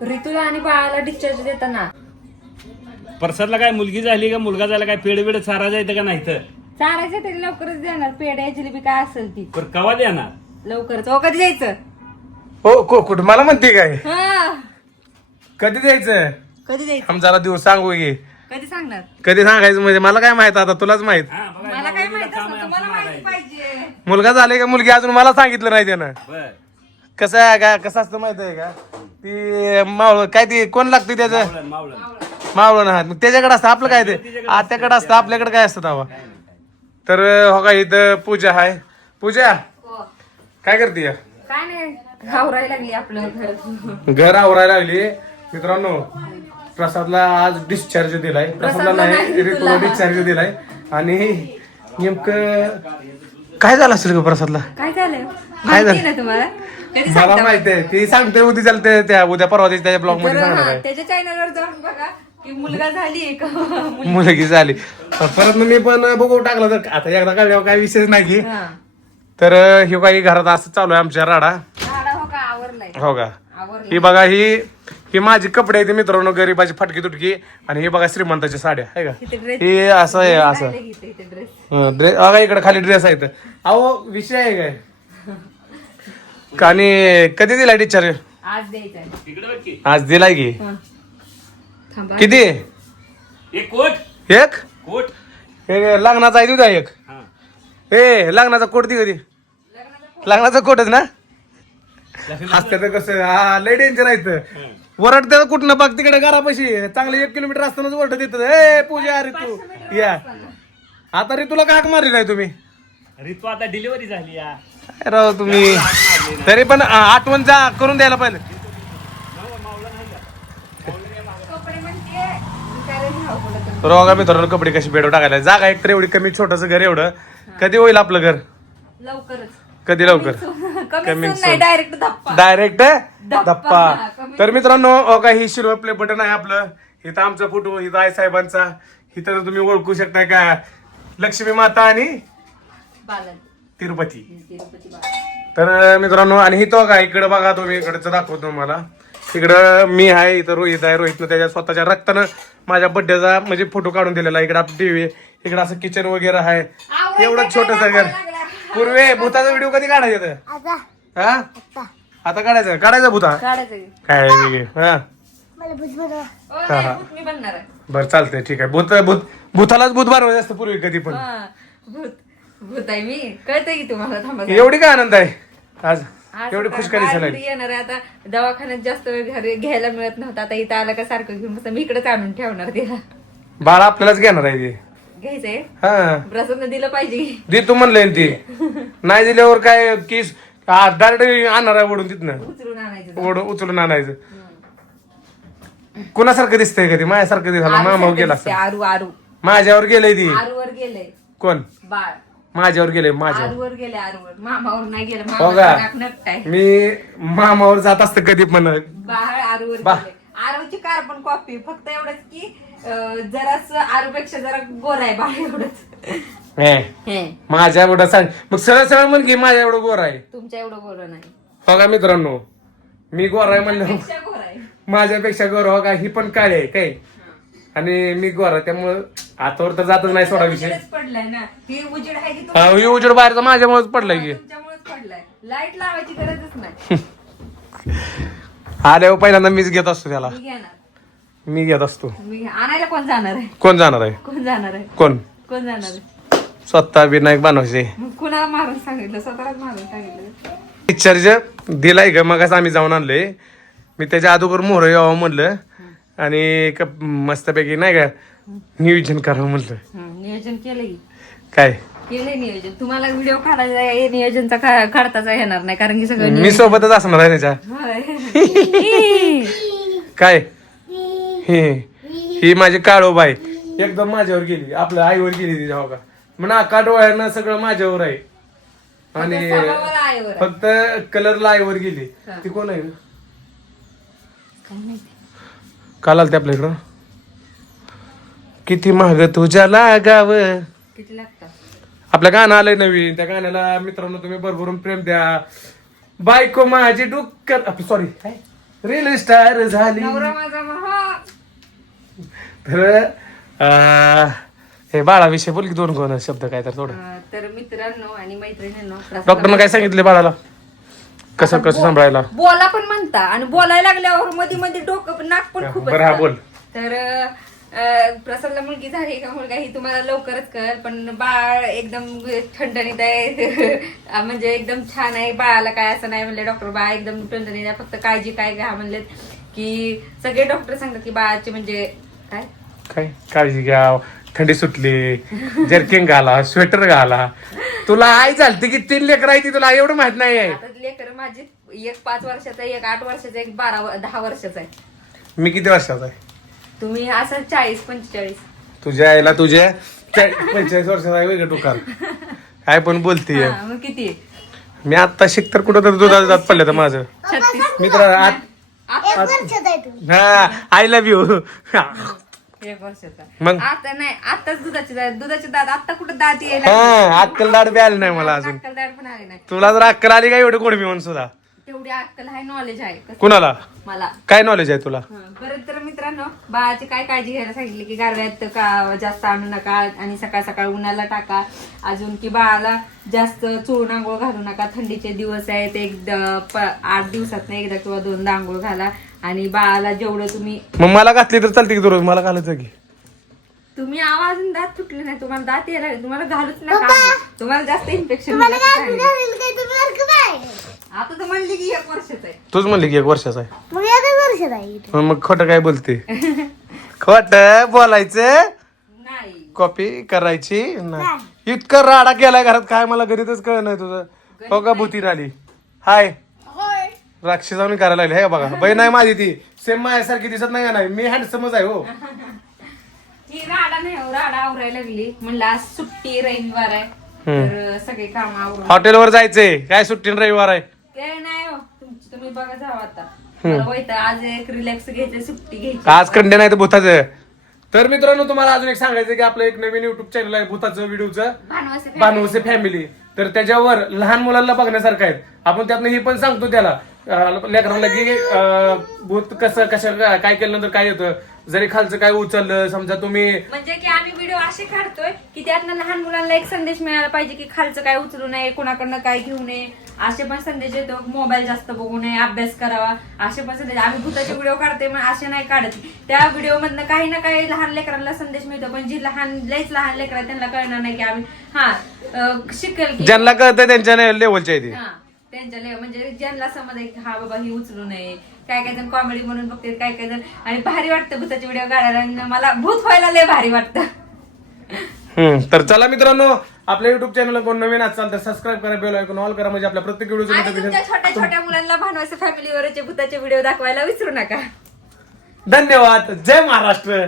ऋतूला आणि बाळाला डिस्चार्ज देताना. प्रसादला काय मुलगी झाली का मुलगा झाला काय पेड बिड सारा जायचं का नाही तर चारायचं तरी लवकरच देणार पेढ्या जिलेबी काय असेल ती. पण कवा देणार? लवकरच. हो कधी जायचं हो को कुठं? मला म्हणते काय? हा. कधी द्यायचं? कधी जायचं आमच्याला दिवस सांगू की. कधी सांगणार? कधी सांगायचं? म्हणजे मला काय माहीत आता? तुलाच माहीत. हा, बघा, मला काय मुलगीला माहीत काम असं आहे, तुम्हाला आमचं माहिती मागायचं. पाहिजे. मुलगा झाले का मुलगी अजून मला सांगितलं नाही त्यानं. बर. कसं आहे का कसं असतं माहीत आहे का? ती मावळ काय ती कोण लागते त्याचं? मावळण मावळण. मावळण हा. मग त्याच्याकडे असतं आपलं काय ते? आत्याकडे असतं आपल्याकडे काय असतं तेव्हा? तर हो का इथं पूजा आहे पूजा हो. काय करते काय नाही घावरायला लागली आपलं घर. घर आवरायला लागली. मित्रांनो प्रसादला आज डिस्चार्ज दिलाय. प्रसादला प्रसादला नाही नाही, ऋतूला तुला. डिस्चार्ज दिलाय. आणि नेमकं काय झालं असेल का प्रसादला? काय झालं? काय माहिती झालं? ना तुम्हाला? कधी मला सांगता माहिती आहे. ती सांगते उद्या चालते त्या उद्या परवा दिवशी त्याच्या ब्लॉगमध्ये तर सांगणार हा, आहे. त्याच्या चॅनलवर जाऊन बघा की मुलगा झाली का मुलगी. मुलगी झाली. परत मग मी पण बघू टाकलं तर आता एकदा कळल्यावर काय विषय नाही की. हा. तर हे काही घरात असं चालू आहे आमच्या राडा. झाडा हो का? आवरलाय. हो का? आवरलाय. ही बघा ही ही माझी कपडे आहेत मित्रांनो गरीबाची फटकी तुटकी. आणि हे बघा श्रीमंताच्या साड्या आहे का? हे असं आहे असं. राहिले की इथे ड्रेस ड्रेस बघा इकडे खाली ड्रेस आहेत अहो विषय आहे काय? का आणि कधी दिलाय टीचर आज द्यायचा दिलाय की. थांबा. किती? एक कोट. एक? कोट. हे लग्नाचा आहे तुझा एक. हा. ए लग्नाचा कोट दे कधी. लग्नाचा कोटच ना? असते तर कसं हा लय डेंजर आहे वरट कुठनं बघ तिकडे घरापाशी. चांगले एक किलोमीटर असतानाच वरट देतात. ए पूजा अरे तू. या. आता रे तुला काक मारली नाही तुम्ही. ऋतू आता डिलिव्हरी झाली या. काय राव तुम्ही. तरी पण आठवण जा करून द्यायला पाहिजे. रोगा मित्रांनो कपडे कशी बेडवर टाकायला जागा एक तर एवढी कमी छोटस घर एवढं. कधी होईल आपलं घर? कधी लवकर? कमी. डायरेक्ट धप्पा. तर मित्रांनो हो का ही सिल्वर प्ले बटन आहे आपलं. इथं आमचा फोटो इथं आहे साहेबांचा. इथं तुम्ही ओळखू शकताय का? लक्ष्मी माता आणि तिरुपती. तर मित्रांनो आणि ही तो का इकडं बघा तुम्ही इकडचं दाखवतो तुम्हाला. इकडं मी आहे इथं रोहित आहे. रोहितनं त्याच्या स्वतःच्या रक्तानं माझ्या बड्डेचा म्हणजे फोटो काढून दिलेला. इकडं आपली टीव्ही इकडं असं किचन वगैरे आहे. एवढं छोटस घर. पूर्वे भूताचा व्हिडिओ कधी काढायचा तर? हा? आता. काढायचं? काढायचा भूता. काय वेगळे हा हा, हा. भूत मी बनणार आहे. बरं चालतंय. ठीक आहे. भूत भूत भूतालाच भूत बनवायचं असतं पूर्वी कधी पण. हा, भूत. मी. कळतंय की तुम्हाला थांबा एवढी काय आनंद आहे? आज आज एवढी काय झाली येणार आहे. आता दवाखान्यात जास्त वेळ घरी घ्यायला मिळत नव्हतं. आता इथं आलं का सारखं घेऊन बसतं मी इकडेच आणून ठेवणार तिला. बाळ आपल्यालाच घेणार आहे ते. घ्यायचंय? हा. प्रसादनं दिलं पाहिजे. की. दे तू म्हणलंय ना ती. नाही दिल्यावर काय केस डायरेक्ट आणणार आहे ओढून तिथनं. उचलून आणायचं उचलून आणायचं. कुणासारखं दिसतंय कधी माझ्यासारखं दिसायला. आरू मामावर गेला आरू आरू. माझ्यावर गेलंय ती. आरूवर गेलंय. कोण? बाळ. माझ्यावर गेलंय माझ्यावर. आरूवर गेले आरूवर मामावर नाही गेलं हो का? मामा नकटाय मी मामावर जात असतं कधी पण. बाळ आरूवर बा. गेले. आरूची कार्बन कॉपी फक्त एवढंच की जरास आरूपेक्षा जरा गोर आहे बाळ एवढंच. हे, हे. माझ्या एवढं सांग. मग सरळ सरळ म्हण की माझ्या एवढं गोर आहे. तुमच्या एवढं गोर नाही. हो का मित्रांनो? मी गोर आहे म्हणलं पेक्षा गोर आहे. माझ्यापेक्षा गोर हो का? ही पण काळी आहे काय आणि मी गोर त्यामुळं आतावर तर जातच नाही सोडा विषय. उजेडच पडलाय ना. ही उजेड आहे की हा, ही उजेड बाहेरचा माझ्यामुळेच पडलाय की. तुमच्यामुळेच पडलाय. लाइट लावायची गरजच नाही. आल्यावर पहिल्यांदा मीच घेत असतो त्याला. मी घेणार. मी घेत असतो. मी आणायला कोण जाणार आहे? कोण जाणार आहे? कोण जाणार आहे? कोण? कोण जाणार आहे? स्वतः विनायक बनवायचे. मग कुणाला मारून सांगितलं? स्वतःलाच मारून सांगितलं. डिस्चार्ज दिलाय ग मग आम्ही जाऊन आणले मी त्याच्या अगोदर मोहर यावं म्हणलं. आणि क- मस्तपैकी नाही का नियोजन करावं म्हणलं हं, नियोजन केलंय की. काय? केलंय नियोजन. तुम्हाला व्हिडिओ काढायचा नियोजनचा का- काढताच येणार नाही कारण की सगळं मी सोबतच असणार आहे त्याच्या? होय. काय? ही ही माझी काळोबाई. एकदम माझ्यावर गेली. आपल्या आईवर गेली तिच्या हो का. म्हणा काटोळ्यानं सगळं माझ्यावर आहे. आणि स्वभावाला आहे. फक्त कलरला आईवर गेली. ती कोण आहे? काय माहिती. काल आलते आपल्या इकडं. किती महाग तुझ्या लागाव. किती लागतात आपलं गाणं आलंय नवीन. त्या गाण्याला मित्रांनो तुम्ही भरभरून प्रेम द्या. बायको माझी डुक्कर सॉरी रील स्टार झाली. नवरा माझा महा. तर अं, हे बाळाविषयी बोल की दोन कोण शब्द काय तर थोडं. अं, तर मित्रांनो आणि मैत्रिणींनो डॉक्टरनं काय सांगितले बाळाला? कसं कसं सांभाळायला? बोला पण म्हणता. आणि बोलायला लागल्यावर मध्ये मध्ये डोकं पण- नाक पण खूप बरं, हा, बोल. तर अं, प्रसादला मुलगी झाली का? मुलगा ही तुम्हाला लवकरच कळ पण बाळ एकदम ठणठणीत आहे. अं, म्हणजे एकदम छान आहे. बाळाला काय असं नाही म्हणले डॉक्टर. बाळ एकदम ठणठणीत आहे. फक्त काळजी काय घ्या म्हणलेत की सगळे डॉक्टर सांगतात की बाळाची म्हणजे काय? काय? काळजी घ्या. थंडी सुटली जर्किंग घाला स्वेटर घाला. तुला आई चालते की तीन लेकर आहे ती तुला एवढं माहीत नाही आहे आता लेकर माझी एक पाच वर्षाचा आहे एक आठ वर्षाचा एक बारा व- दहा वर्षाचा आहे. मी किती वर्षाचा आहे? तुम्ही असं चाळीस पंचेचाळीस. तुझ्या आईला तुझ्या चाळीस- पंचेचाळीस वर्षाचा आहे वेगळं टुकार काय पण बोलतीये. हा, मग किती? मी आता शिक तर कुठं तर दुधाचं दात पडलं तर माझं. छत्तीस. मी तर आत- हा आय लव्ह यू एक वर्षाचा मग? आता नाही आताच दुधाचे दात दुधाचे दात आता कुठं दात यायला हा अक्कल दाड बी आलं नाही मला अजून. अक्कल दात पण आले नाही. तुला जर अक्कल आली का एवढं कोण मी म्हणून सुद्धा? तेवढी अक्कल आहे नॉलेज आहे. कसं? कुणाला? मला. काय नॉलेज आहे तुला? हा, बरं तर मित्रांनो बाळाची काय काळजी घ्यायला सांगितली की गारव्यात का जास्त आणू नका आणि सकाळ सकाळ उन्हाला टाका. अजून की बाळाला जास्त चोळून आंघोळ घालू नका. थंडीचे दिवस आहेत एक द- प- आठ दिवसात एकदा किंवा दोनदा आंघोळ घाला. आणि बाळाला जेवढं तुम्ही मग मला घातली तर चालते की दररोज मला घालायचं की. तुम्ही आवाज दात तुटले नाही. तुम्हाला दात यायला लागले. तुम्हाला घालूच नका. तुम्हाला जास्त इन्फेक्शन आता तर म्हणली की एक वर्षाच आहे. तूच म्हणली की एक वर्षाचा आहे. मग एकच वर्षात आहे मग- मग खोटं काय बोलते? खोट बोलायचं? नाही. कॉपी करायची? नाही. इतकं राडा केलाय घरात. काय मला गणितच कळ नाही तुझं. हो का भूती आली? हाय. राक्षस जाऊन करायला लागली हे बघा? बहीण आहे माझी ती. सेम माझ्यासारखी दिसत नाही का नाही? मी हँडसमच आहे हो. ही राडा नाही हो राडा आवरायला लागली. म्हणलं आज सुट्टी रविवार आहे. तर सगळे काम आवरून. हॉटेलवर जायचंय. काय सुट्टी न रविवार आहे? काय नाही हो तुमची तुम्ही बघा जावा आता. मला वैताग आज एक रिलॅक्स घ्यायचं सुट्टी घ्यायची. आज कंडे नाही तर भूताचं. तर मित्रांनो तुम्हाला अजून एक सांगायचं की आपलं एक नवीन युट्यूब चॅनल आहे भूताचं व्हिडिओचं भानवासे बानवसे फॅमिली तर त्याच्यावर लहान मुलांना बघण्यासारखं आहे आपण त्यातनं ही पण सांगतो त्याला. लेकरांना की भूत कसं कसं काय केल्यानंतर काय येतं? जरी खालचं काय उचललं समजा तुम्ही म्हणजे की आम्ही व्हिडिओ असे काढतोय की त्यातनं लहान मुलांना एक संदेश मिळाला पाहिजे की खालचं काय उचलू नये कुणाकडनं काय घेऊ नये. असे पण संदेश येतो मोबाईल जास्त बघू नये अभ्यास करावा. असे पण संदेश आम्ही भूताचे व्हिडिओ काढते पण असे नाही काढत. त्या व्हिडिओ मधनं काही ना काही लहान लेकरांना संदेश मिळतो पण जी लहान लयच लहान लेकर आहेत त्यांना कळणार नाही की आम्ही हा शिकेल की ज्यांना कळतं त्यांच्या लेवलच्या त्यांच्या ले- म्हणजे ज्यांना समज की हा बाबा ही उचलू नये काय काय जण कॉमेडी म्हणून बघतात काय काय जण आणि भारी वाटतं भूताचे व्हिडिओ काढायला. मला भूत व्हायला लय भारी वाटतं. हम्म, तर चला मित्रांनो आपल्या युट्यूब चॅनल कोण नवीन असाल तर सबस्क्राईब करा बेल ऐकून ऑल करा म्हणजे आपल्या प्रत्येक आणि तुमच्या व्हिडिओचं छोट्या छोट्या मुलांना भानवासे फॅमिलीवरचे भूताचे व्हिडिओ दाखवायला विसरू नका. धन्यवाद. जय महाराष्ट्र.